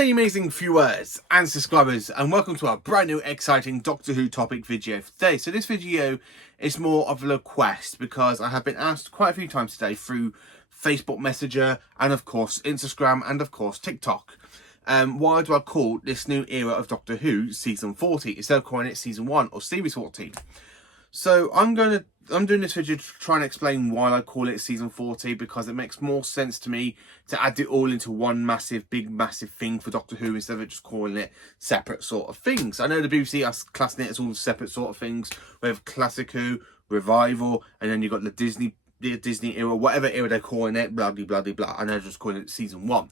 day, amazing viewers and subscribers, and welcome to our brand new exciting Doctor Who topic video for today. So this video is more of a request because I have been asked quite a few times today through Facebook Messenger and of course Instagram and of course TikTok. Why do I call this new era of Doctor Who Season 40 instead of calling it Season 1 or Series 40? So I'm doing this video to try and explain why I call it Season 40, because it makes more sense to me to add it all into one massive thing for Doctor Who instead of just calling it separate sort of things. I know the BBC are classing it as all separate sort of things. We have Classic Who, Revival, and then you've got the Disney era, whatever era they're calling it, blah, blah, blah, blah, blah, and they're just calling it Season 1.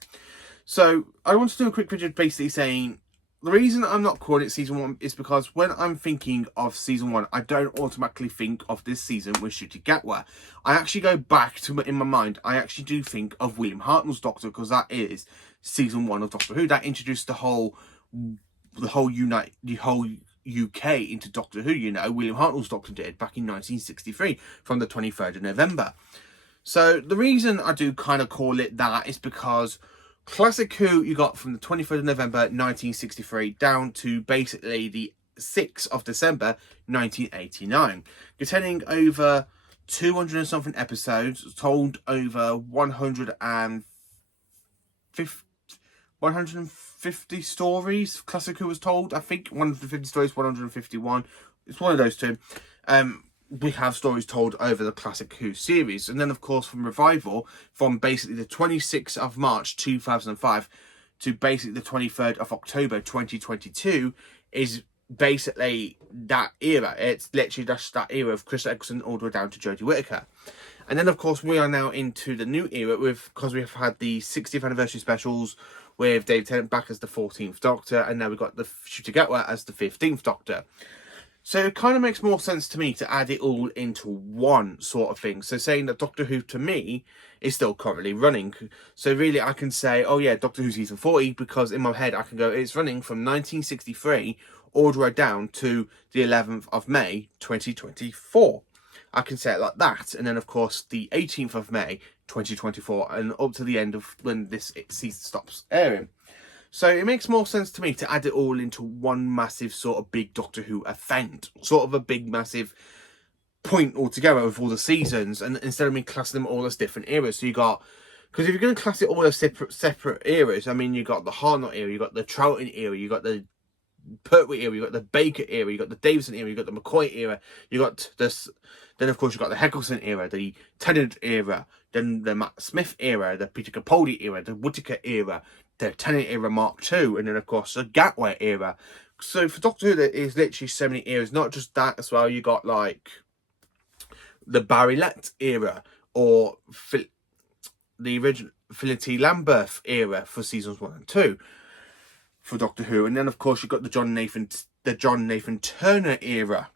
So I want to do a quick video basically saying, the reason I'm not calling it Season 1 is because when I'm thinking of Season 1, I don't automatically think of this season with Ncuti Gatwa. I actually go back to, in my mind, I actually do think of William Hartnell's Doctor, because that is Season 1 of Doctor Who. That introduced the whole UK into Doctor Who, you know. William Hartnell's Doctor did back in 1963 from the 23rd of November. So the reason I do kind of call it that is because Classic Who you got from the 23rd of November 1963 down to basically the 6th of December 1989, containing over 200 and something episodes, told over 150 stories. Classic Who was told, I think 150 stories, 151. It's one of those two. We have stories told over the Classic Who series. And then, of course, from Revival, from basically the 26th of March 2005 to basically the 23rd of October 2022 is basically that era. It's literally just that era of Chris Eccleston all the way down to Jodie Whittaker. And then, of course, we are now into the new era because we have had the 60th anniversary specials with David Tennant back as the 14th Doctor, and now we've got the Ncuti Gatwa as the 15th Doctor. So it kind of makes more sense to me to add it all into one sort of thing. So saying that Doctor Who, to me, is still currently running. So really I can say, oh yeah, Doctor Who Season 40, because in my head I can go, it's running from 1963 all the way down to the 11th of May, 2024. I can say it like that. And then, of course, the 18th of May, 2024, and up to the end of when this season stops airing. So it makes more sense to me to add it all into one massive sort of big Doctor Who event. Sort of a big massive point altogether with all the seasons. And instead of me classing them all as different eras. So you got, because if you're going to class it all as separate eras, I mean, you got the Hartnell era, you got the Troughton era, you got the Pertwee era, you got the Baker era, you got the Davison era, you got the McCoy era, you got this, then of course you got the Eccleston era, the Tennant era, then the Matt Smith era, the Peter Capaldi era, the Whittaker era, the Tennant era Mark II, and then of course the Gatwa era. So for Doctor Who there is literally so many eras, not just that as well. You got like the Barry Letts era, or the original Felicity Lambert era for seasons 1 and 2 for Doctor Who, and then of course you got the John Nathan Turner era.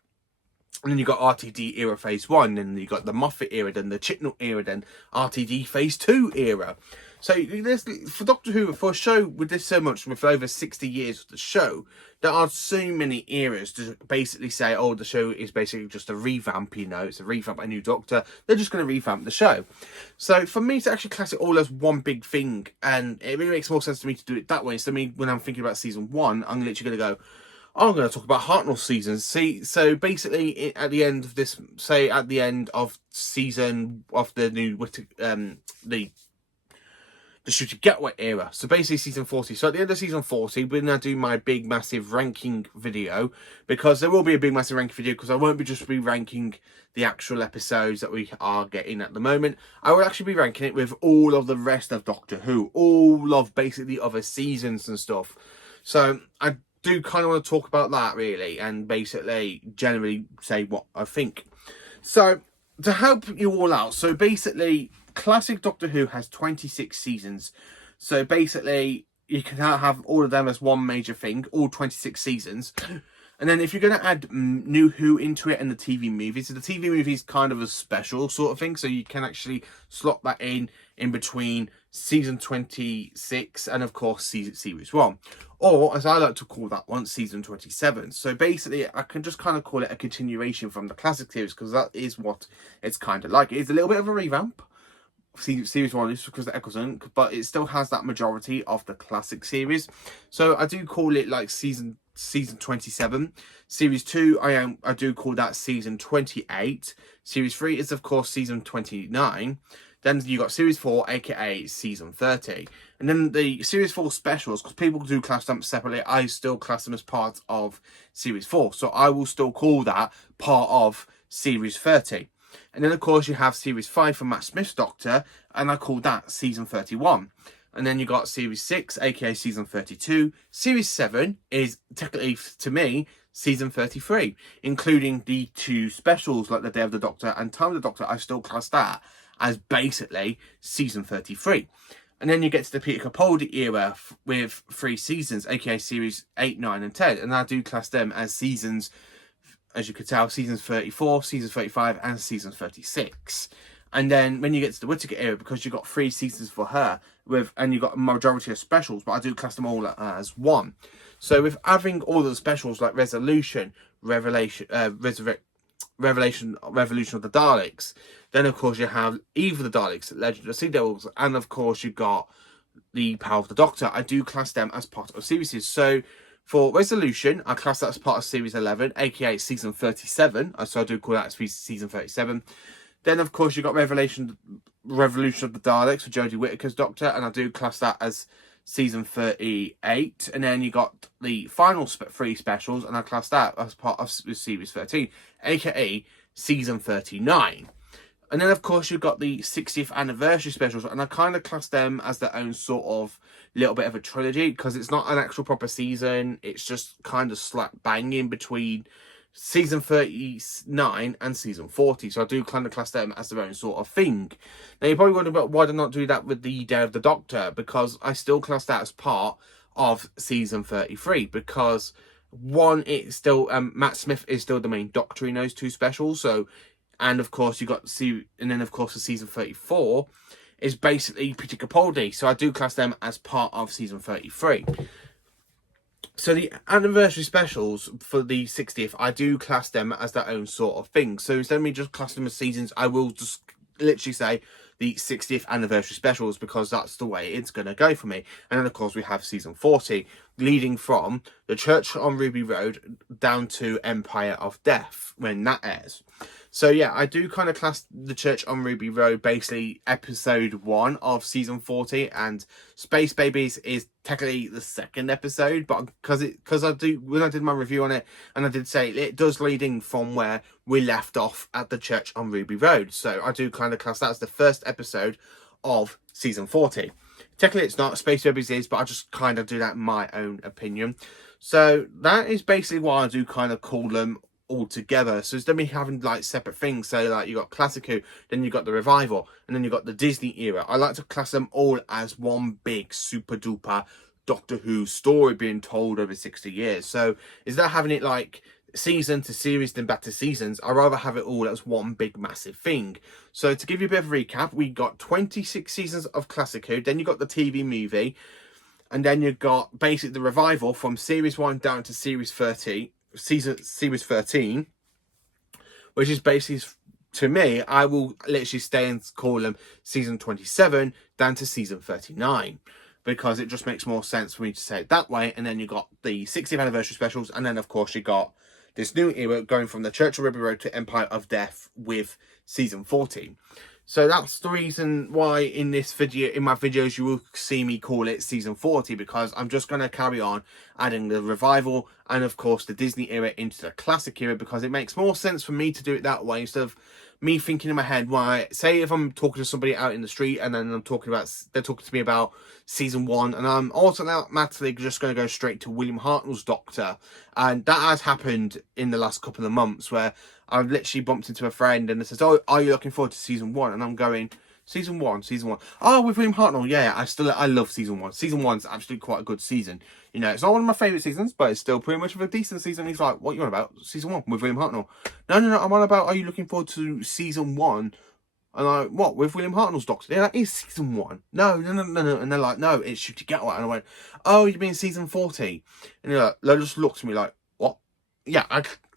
And then you got RTD era phase 1, then you got the Moffat era, then the Chibnall era, then RTD phase 2 era. So there's, for Doctor Who, for a show with this so much, with over 60 years of the show, there are so many eras to basically say, oh, the show is basically just a revamp, you know, it's a revamp, a new Doctor. They're just going to revamp the show. So for me to actually class it all as one big thing, and it really makes more sense to me to do it that way. So me, when I'm thinking about Season 1, I'm literally going to go, I'm going to talk about Hartnell's season. See, so basically, at the end of this, say at the end of season of the new the Ncuti Gatwa era. So basically season 40. So at the end of season 40, we're going to do my big massive ranking video, because there will be a big massive ranking video, because I won't be just ranking the actual episodes that we are getting at the moment. I will actually be ranking it with all of the rest of Doctor Who, all of basically other seasons and stuff. So I do kind of want to talk about that really, and basically generally say what I think. So to help you all out, so basically classic Doctor Who has 26 seasons. So basically you can have all of them as one major thing, all 26 seasons. And then if you're going to add New Who into it and the TV movies, so the TV movie is kind of a special sort of thing, so you can actually slot that in between season 26 and of course series 1, or as I like to call that one, season 27. So basically I can just kind of call it a continuation from the classic series, because that is what it's kind of like. It's a little bit of a revamp, series 1 is because of Eccleston, but it still has that majority of the classic series. So I do call it like season 27. Series 2, I do call that season 28. Series 3 is of course season 29. Then you got series 4, aka season 30. And then the series 4 specials, because people do class them separately, I still class them as part of series 4. So I will still call that part of series 30. And then of course you have series 5 for Matt Smith's Doctor, and I call that season 31. And then you got series 6, aka season 32. Series 7 is technically, to me, season 33, including the 2 specials like The Day of the Doctor and Time of the Doctor. I still class that as basically season 33. And then you get to the Peter Capaldi era with 3 seasons, aka series 8, 9 and 10. And I do class them as seasons, as you could tell, seasons 34, season 35 and season 36. And then when you get to the Whittaker era, because you've got 3 seasons for her, and you've got a majority of specials, but I do class them all as one. So with having all of the specials like Resolution, Revolution of the Daleks, then of course you have Eve of the Daleks, Legend of Sea Devils, and of course you've got the Power of the Doctor. I do class them as part of series. So for Resolution, I class that as part of series 11, aka season 37. So I do call that as season 37. Then, of course, you've got Revolution of the Daleks for Jodie Whittaker's Doctor, and I do class that as season 38. And then you got the final 3 specials, and I class that as part of series 13, aka season 39. And then, of course, you've got the 60th anniversary specials, and I kind of class them as their own sort of little bit of a trilogy, because it's not an actual proper season. It's just kind of slap banging between season 39 and season 40. So I do kind of class them as their own sort of thing. Now, you're probably wondering about why did I not do that with the Day of the Doctor, because I still class that as part of season 33, because one, it's still Matt Smith is still the main Doctor in those 2 specials. So, and of course you got and then of course the season 34 is basically Peter Capaldi, so I do class them as part of season 33. So the anniversary specials for the 60th, I do class them as their own sort of thing. So instead of me just classing them as seasons, I will just literally say the 60th anniversary specials, because that's the way it's going to go for me. And then of course we have season 40, leading from The Church on Ruby Road down to Empire of Death when that airs. So yeah, I do kind of class The Church on Ruby Road basically episode 1 of season 40, and Space Babies is technically the 2nd episode, but because I do, when I did my review on it, and I did say it does lead in from where we left off at The Church on Ruby Road. So I do kind of class that as the 1st episode of season 40. Technically it's not, Space Babies is, but I just kind of do that in my own opinion. So that is basically why I do kind of call them all together. So instead of me having like separate things, so like you got Classic Who, then you got the Revival, and then you got the Disney era, I like to class them all as one big super duper Doctor Who story being told over 60 years. So instead of having it like season to series then back to seasons, I'd rather have it all as one big massive thing. So to give you a bit of a recap, we got 26 seasons of Classic Who, then you got the TV movie, and then you got basically the Revival from series 1 down to series 30, series 13, which is basically, to me, I will literally stay and call them season 27 down to season 39, because it just makes more sense for me to say it that way. And then you got the 60th anniversary specials, and then of course you got this new era going from The Church of Ruby Road to Empire of Death with season 40. So that's the reason why in my videos, you will see me call it season 40, because I'm just going to carry on adding the Revival and of course the Disney era into the Classic era, because it makes more sense for me to do it that way instead of me thinking in my head, why, say if I'm talking to somebody out in the street and then they're talking to me about season 1, and I'm automatically just going to go straight to William Hartnell's Doctor. And that has happened in the last couple of months, where I've literally bumped into a friend and it says, "Oh, are you looking forward to season 1?" And I'm going, season 1. Oh, with William Hartnell, yeah, I love season 1. Season 1's actually quite a good season. You know, it's not one of my favourite seasons, but it's still pretty much of a decent season. He's like, "What you on about? Season 1 with William Hartnell?" No, I'm on about, are you looking forward to season 1? And I'm like, what, with William Hartnell's Doctor? Yeah, that is season 1. No. And they're like, no, it's Ncuti Gatwa. And I went, oh, you mean season 40? And they just looked at me like, what? Yeah,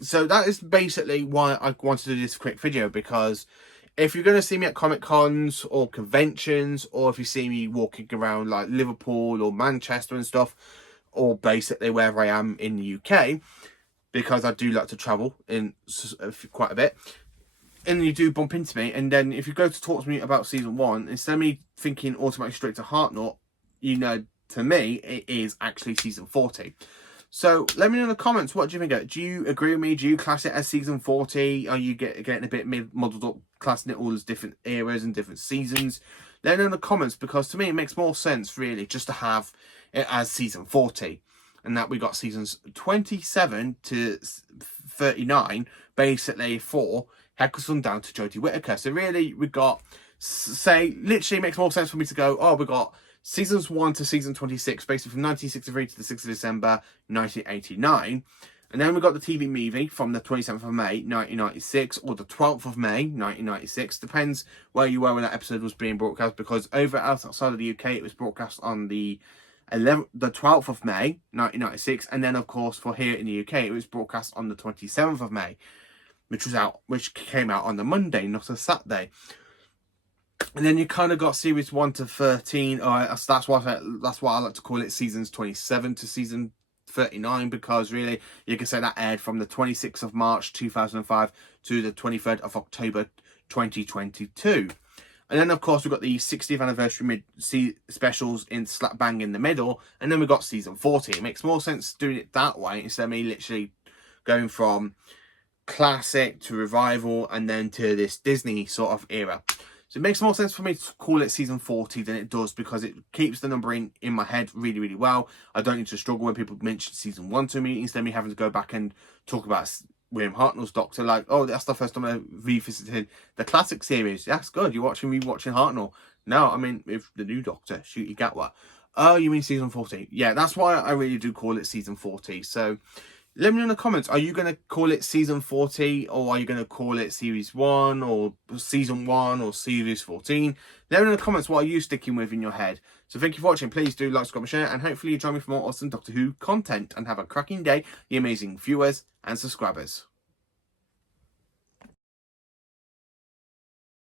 so that is basically why I wanted to do this quick video, because If you're going to see me at Comic Cons or conventions, or if you see me walking around like Liverpool or Manchester and stuff, or basically wherever I am in the UK, because I do like to travel in quite a bit, and you do bump into me, and then if you go to talk to me about season 1, instead of me thinking automatically straight to Hartnell, you know, to me, it is actually season 40. So let me know in the comments, what do you think of it? Do you agree with me? Do you class it as season 40? Are you getting a bit muddled up, classing it all as different eras and different seasons? Let me know in the comments, because to me, it makes more sense, really, just to have it as season 40. And that we got seasons 27 to 39, basically, for Eccleston down to Jodie Whittaker. So really, we got, say, literally makes more sense for me to go, oh, we got seasons 1 to season 26, basically from 1963 to the 6th of December, 1989. And then we got the TV movie from the 27th of May, 1996, or the 12th of May, 1996. Depends where you were when that episode was being broadcast, because over outside of the UK, it was broadcast on the 12th of May, 1996. And then, of course, for here in the UK, it was broadcast on the 27th of May, which came out on the Monday, not a Saturday. And then you kind of got series 1 to 13, or that's why I like to call it seasons 27 to season 39, because really you can say that aired from the 26th of March 2005 to the 23rd of October 2022. And then, of course, we've got the 60th anniversary specials in slap bang in the middle. And then we've got season 40. It makes more sense doing it that way instead of me literally going from classic to revival and then to this Disney sort of era. So it makes more sense for me to call it season 40 than it does, because it keeps the number in my head really, really well. I don't need to struggle when people mention season 1 to me, instead of me having to go back and talk about William Hartnell's Doctor, like, oh, that's the first time I revisited the classic series. That's good. You're watching Hartnell. No, I mean, with the new Doctor, Ncuti Gatwa. Oh, you mean season 40? Yeah, that's why I really do call it season 40. So let me know in the comments, are you going to call it season 40, or are you going to call it series 1, or season 1, or series 14? Let me know in the comments, what are you sticking with in your head? So thank you for watching. Please do like, subscribe, and share, and hopefully you join me for more awesome Doctor Who content. And have a cracking day, you amazing viewers and subscribers.